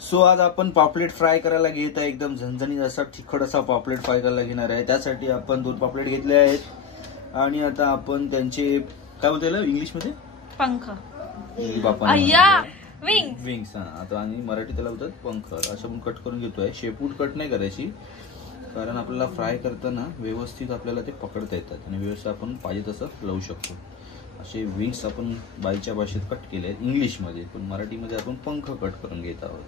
So आज आपण paplet fry करायला घेत आहे. एकदम झणझणीत असा तिखट असा पॉपलेट फ्राय करायला घेणार आहे. त्यासाठी आपण 2 पॉपलेट घेतले आहेत आणि आता आपण त्यांचे काय बोलता इंग्लिश मध्ये पंख विंग्स आता आणि मराठी त्याला बोलतात पंख. असं आपण कट करून घेतोय. शेपूट कट नाही करायची कारण आपल्याला फ्राय करताना व्यवस्थित आपल्याला ते पकडता येतात आणि व्यवस्थित आपण पाहिजे तसं लावू शकतो. असे विंग्स आपण बाईच्या भाषेत कट केले आहेत इंग्लिशमध्ये, पण मराठीमध्ये आपण पंख कट करून घेत आहोत.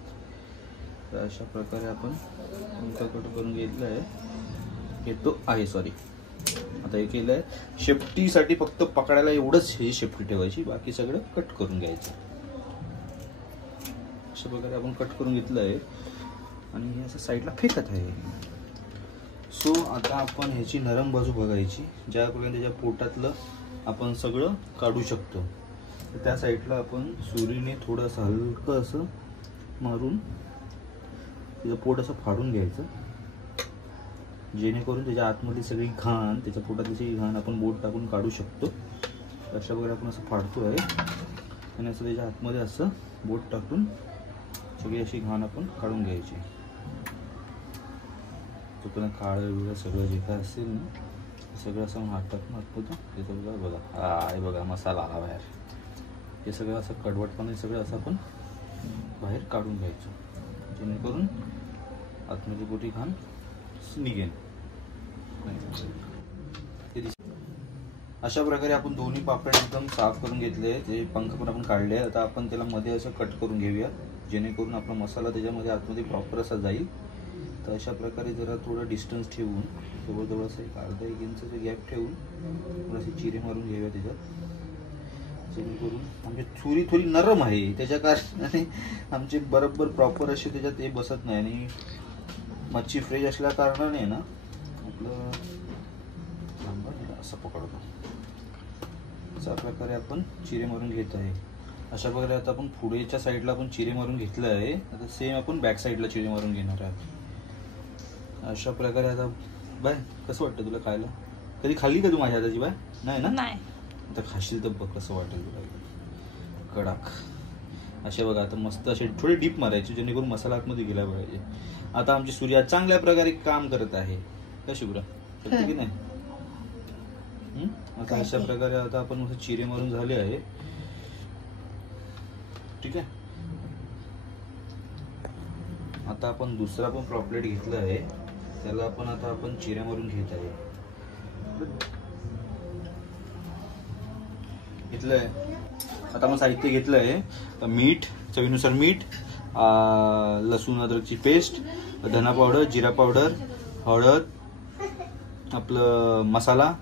तर अशा प्रकारे आपण पंख कट करून घेतलं आहे. सॉरी आता हे केलं आहे. शेपटीसाठी फक्त पकडायला एवढंच हे शेपटी ठेवायची, बाकी सगळं कट करून घ्यायचं. अशा प्रकारे आपण कट करून घेतलं आहे आणि हे असं साईडला फेकत आहे. सो आता आपण ह्याची नरम बाजू बघायची, ज्यापर्यंत त्याच्या पोटातलं आपण सगळं काढू शकतो. तर त्या साईडला आपण सुरीने थोडंसं हलकं असं मारून त्याचं पोट असं फाडून घ्यायचं, जेणेकरून त्याच्या आतमध्ये सगळी घाण, त्याच्या पोटातली सगळी घाण आपण बोट टाकून काढू शकतो. अशा प्रकारे आपण असं फाडतो आहे आणि असं त्याच्या आतमध्ये असं बोट टाकून सगळी अशी घाण आपण काढून घ्यायची. तो काळं बिळं सगळं जे काय असेल ना सगळं असं हात टाकून आतमध्ये हे सगळं बघा. हे बघा मसाला आला बाहेर. हे सगळं असं कडवटपणे सगळं असं आपण बाहेर काढून घ्यायचं, जेणेकरून आतमध्ये पोटी घाण निघेल. अशा प्रकारे आपण दोन्ही पापड एकदम साफ करून घेतले. ते पंख पण आपण काढले. आता आपण त्याला मध्ये असं कट करून घेऊया, जेणेकरून आपला मसाला त्याच्यामध्ये आतमध्ये प्रॉपर असा जाईल. तर अशा प्रकारे जरा थोडं डिस्टन्स ठेवून जवळजवळ असं एक अर्धा 1 इंचचं गॅप ठेवून थोडेसे चिरे मारून घेऊया त्याच्यात, जेणेकरून आमची छुरी थोडी नरम आहे त्याच्या कारणाने आमचे बरोबर प्रॉपर असे त्याच्यात हे बसत नाही. आणि मच्छी फ्रेश असल्या कारणाने ना आपलं असं पकडतो. अशा प्रकारे आपण चिरे मारून घेत आहे. अशा प्रकारे आता आपण पुढेच्या साईडला आपण चिरे मारून घेतलं आहे. आता सेम आपण बॅक साईडला चिरे मारून घेणार आहोत. अशा प्रकारे आता बाय कसं वाटतं तुला खायला? कधी खाल्ली का तू माझ्या हाताची बाय? नाही ना? नाही. आता खाशील तर बघ कसं वाटेल तुला. कडाक असे बघा. आता मस्त असे थोडे डीप मारायचे, जेणेकरून मसाला आतमध्ये गेला पाहिजे. आता आमची सूर्या चांगल्या प्रकारे काम करत आहे. काय शुभ्रा करते की नाही? आता अशा प्रकारे आता आपण मस्त चिरे मारून झाले आहे. ठीक आहे. आता आपण दुसरा पण पॉपलेट घेतला आहे, त्याला आपण चिऱ्या मारून घेत आहे. घेतलंय. आता आपण साहित्य घेतलं आहे. मीठ, चवीनुसार मीठ, लसूण अद्रकची पेस्ट, धना पावडर, जिरा पावडर, हळद, आपलं मसाला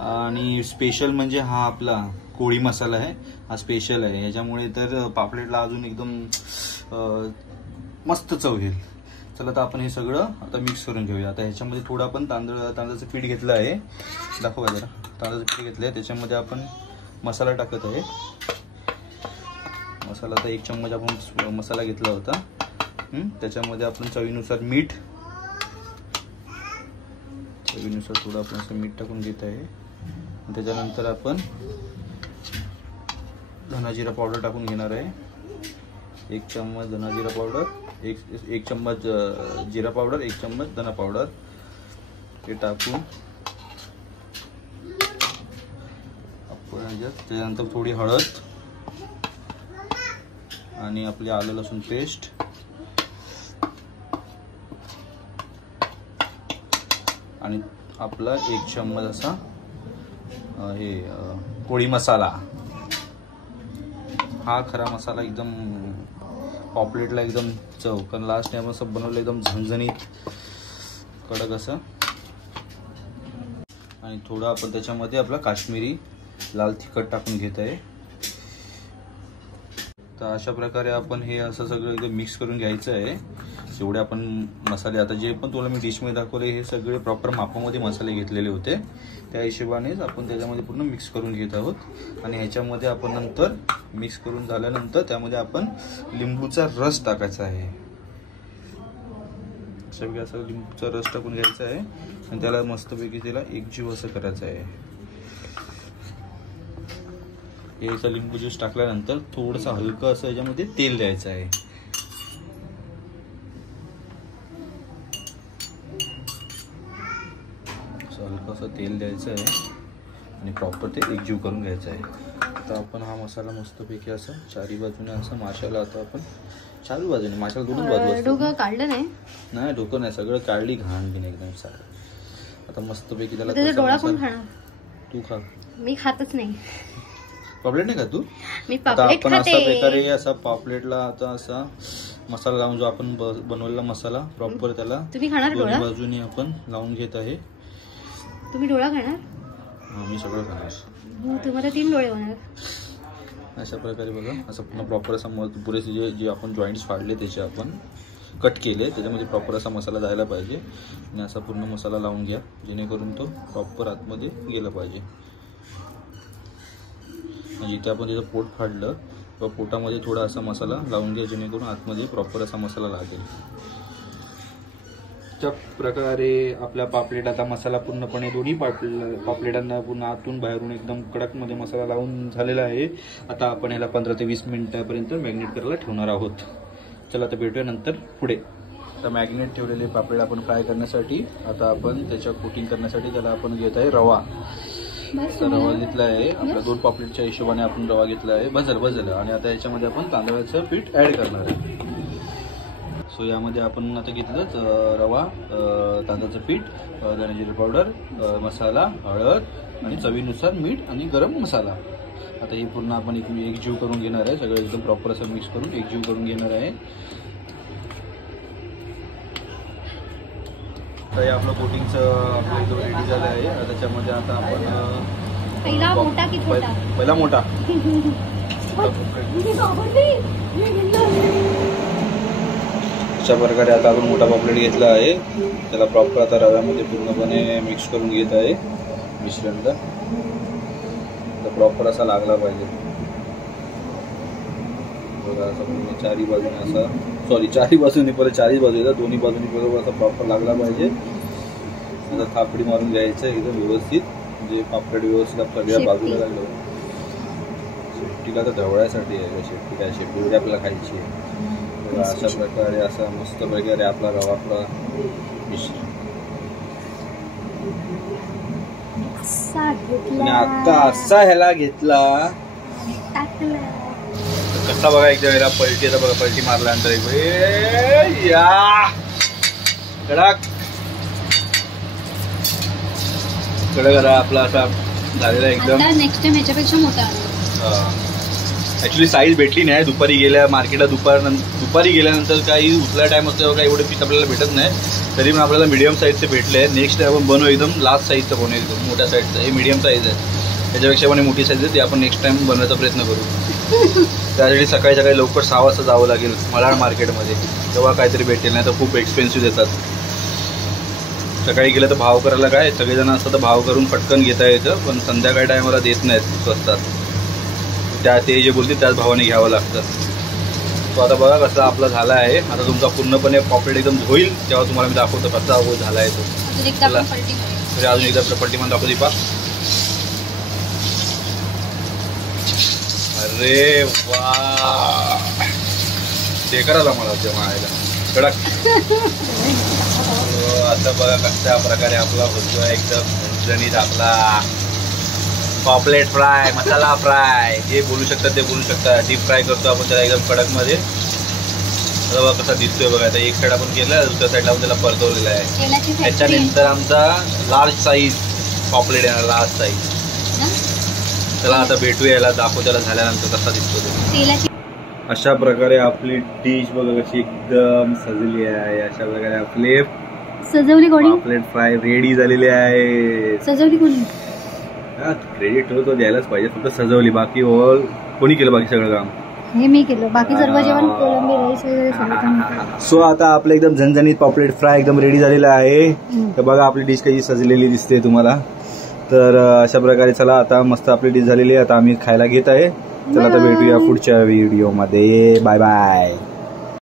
आणि स्पेशल म्हणजे हा आपला कोळी मसाला आहे. हा स्पेशल आहे, याच्यामुळे तर पापलेटला अजून एकदम मस्त चव येईल. चला तर आपण हे सगळं आता मिक्स करून घेऊया. आता ह्याच्यामध्ये थोडं आपण तांदळाचं पीठ घेतलं आहे. दाखवा जरा. तांदळाचं पीठ घेतलं आहे, त्याच्यामध्ये आपण मसाला टाकत आहे. मसाला आता 1 चम्मच आपण मसाला घेतला होता. त्याच्यामध्ये आपण चवीनुसार मीठ, चवीनुसार थोडं आपण असं मीठ टाकून घेत आहे. त्याच्यानंतर आपण धना जिरा पावडर टाकून घेणार आहे. 1 चम्मच धना जिरा पावडर, एक चम्मच जिरा पावडर, 1 चम्मच धना पावडर हे टाकून आपण त्याच्यानंतर थोडी हळद आणि आपली आलं लसूण पेस्ट आणि आपला 1 चम्मच असा हे कोळी मसाला. हा खरा मसाला एकदम पॉपलेटला एकदम चव, कारण लास्ट टाइम असं बनवलं एकदम झणझणीत कडक असं. आणि थोडं आपण त्याच्यामध्ये आपला काश्मीरी लाल तिखट टाकून घेत आहे. तर अशा प्रकारे आपण हे असं सगळं एकदम मिक्स करून घ्यायचं आहे. जेवढे आपण मसाले आता जे पण तुला मी डिशमध्ये दाखवले हे सगळे प्रॉपर मापामध्ये मसाले घेतलेले होते, त्या हिशोबानेच आपण त्याच्यामध्ये पूर्ण मिक्स करून घेत आहोत. आणि ह्याच्यामध्ये आपण नंतर मिक्स करून झाल्यानंतर त्यामध्ये आपण लिंबूचा रस टाकायचा आहे. असं लिंबूचा रस टाकून घ्यायचा आहे आणि त्याला मस्तपैकी त्याला एकजीव असं करायचं आहे. याचा लिंबू ज्यूस टाकल्यानंतर थोडंसं हलकं असं याच्यामध्ये तेल द्यायचं आहे. थोडंसं असं तेल द्यायचं आहे आणि प्रॉपर ते एकजीव करून घ्यायचं आहे. आता आपण हा मसाला मस्तपैकी असं चारी बाजूने असं माशाला आता आपण चारी बाजूने माशाला दोन्ही बाजू डोकं काढलं नाही डोकं नाही सगळं काढली घाण घेणे एकदम सारं. आता मस्तपैकी त्याला डोळा कोण खाणार? तू खा. मी खातच नाही. पापलेट नाही का तू? मी पापलेट आपण असा प्रकारे असा पापलेटला आता असा मसाला लावून जो आपण बनवलेला मसाला प्रॉपर त्याला तुम्ही खाणार डोळा? बाजूने आपण लावून घेत आहे. तुम्ही डोळा खाणार? मी सगळं खाणार. तुम्हाला 3 डोळे होणार. अशा प्रकारे बघा असं पूर्ण प्रॉपर असा पुरेसे जे आपण जॉईंट्स फाडले त्याचे आपण कट केले त्याच्यामध्ये प्रॉपर असा मसाला जायला पाहिजे आणि असा पूर्ण मसाला लावून घ्या जेणेकरून तो प्रॉपर आतमध्ये गेला पाहिजे. जिथे आपण त्याचं पोट फाडलं किंवा पोटामध्ये थोडा असा मसाला लावून घ्या जेणेकरून आतमध्ये प्रॉपर असा मसाला लागेल. अशा प्रकारे आपला पापलेट आता मसाला पूर्णपणे दोन्ही पापलेटांना पूर्ण आतून बाहेरून एकदम कडकमध्ये मसाला लावून झालेला आहे. आता आपण याला 15 ते 20 मिनिटापर्यंत मॅग्नेट करायला ठेवणार आहोत. चला आता भेटूया नंतर पुढे. तर मॅग्नेट ठेवलेले पापलेट आपण फ्राय करण्यासाठी आता आपण त्याच्या कोटिंग करण्यासाठी त्याला आपण घेत आहे रवा. रवा घेतला आहे आपल्या 2 पापलेटच्या हिशोबाने आपण रवा घेतला आहे. बजल आणि आता याच्यामध्ये आपण तांदळाचं पीठ ऍड करणार आहे. सो यामध्ये आपण आता घेतलं रवा, तांदळाचं पीठ, धने जिरे पावडर, मसाला, हळद आणि चवीनुसार मीठ आणि गरम मसाला. आता हे पूर्ण आपण एकजीव करून घेणार आहे. सगळं एकदम प्रॉपर असं मिक्स करून एकजीव करून घेणार आहे. तर हे आपलं कोटिंगचं आपलं एकदम रेडी झालं आहे. त्याच्यामध्ये आता आपण पहिला मोठा की छोटा? पहिला मोठा. अशा प्रकारे आता आपण मोठा पापलेट घेतला आहे. त्याला प्रॉपर आता रव्यामध्ये पूर्णपणे मिक्स करून घेत आहे मिश्रणला. तर प्रॉपर असा लागला पाहिजे बघा. असं पूर्ण चारी बाजूने परत चारी बाजूला दोन्ही बाजूनी बरोबर असा प्रॉपर लागला पाहिजे. आता थापडी मारून घ्यायचं एकदम व्यवस्थित म्हणजे पापलेट व्यवस्थित सगळ्या बाजूला लागलं. शेपटीला तर ढवळ्यासाठी आहे. शेपटी काय शेपटी आपल्याला खायची आहे. अशा प्रकारे असा मस्त प्रकारे आपला रवा आपला मिश्रण आणि आता असा ह्याला घेतला कसा बघा एकदा वेळेला पलटी. आता बघा पलटी मारल्यानंतर कडक आपला असा झालेला एकदम. नेक्स्ट टाइम याच्यापेक्षा मोठा. ऍक्च्युली साईज भेटली नाही. दुपारी गेल्या मार्केटला दुपारी गेल्यानंतर काही उचला टाइम असतो तेव्हा काही एवढे पीस आपल्याला भेटत नाही. तरी पण आपल्याला मीडियम साईजचे भेटले. नेक्स्ट टाइम आपण बनवू एकदम लास्ट साईजचं बनवू एकदम मोठ्या साईजचं. हे मीडियम साईज आहे. त्याच्यापेक्षा पण मोठी साईज आहे. ते आपण नेक्स्ट टाइम बनवायचा प्रयत्न करू. त्यासाठी सकाळी लवकर 6 वाजता जावं लागेल मलाड मार्केटमध्ये. तेव्हा काहीतरी भेटेल नाही तर खूप एक्सपेन्सिव्ह देतात. सकाळी गेलं तर भाव करायला काय सगळेजण असतात तर भाव करून पटकन घेता येतं. पण संध्याकाळी टायमाला देत नाहीत स्वस्तात. ते जे बोलतील त्याच भावाने घ्यावं लागतं. तो आता बघा कसा आपला झाला आहे. आता तुमचा पूर्णपणे पॉपलेट एकदम होईल तेव्हा तुम्हाला मी दाखवतो कसा झाला आहे तो. अजून एकदा पलटी मध्ये दाखवली पा. अरे वा ते करायला मला ते मारायला कडक. आता बघा कशा प्रकारे आपला होतो एकदम झणझणीत आपला पॉपलेट फ्राय, मसाला फ्राय जे बोलू शकतात ते बोलू शकतात. डीप फ्राय करतो आपण त्याला एकदम कडकमध्ये. आता बघा कसा दिसतोय बघा. आता एक साईड आपण केलं दुसऱ्या साईडला आपण त्याला परतवलेला आहे. त्याच्यानंतर आमचा लार्ज साईज पॉपलेट येणार लार्ज साईज. त्याला आता भेटूया याला दाखवू त्याला झाल्यानंतर कसा दिसतो तो. अशा प्रकारे आपली डिश बघा कशी एकदम सजली आहे. अशा प्रकारे आपले पॉपलेट फ्राय रेडी झालेले आहे. सजवली कोणी? क्रेडिट तो द्यायलाच पाहिजे. फक्त सजवली बाकी ऑल कोणी केलं बाकी सगळं काम? हे मी केलं. बाकी सर्व जेवण कोलंबी राईस वगैरे सगळं. सो आता आपलं एकदम झणझणीत पॉपलेट फ्राय एकदम रेडी झालेला आहे. तर बघा आपली डिश कशी सजलेली दिसते तुम्हाला. तर अशा प्रकारे चला आता मस्त आपली डिश झालेली आहे. आता आम्ही खायला घेत आहे. चला आता भेटूया पुढच्या व्हिडिओमध्ये. Bye bye.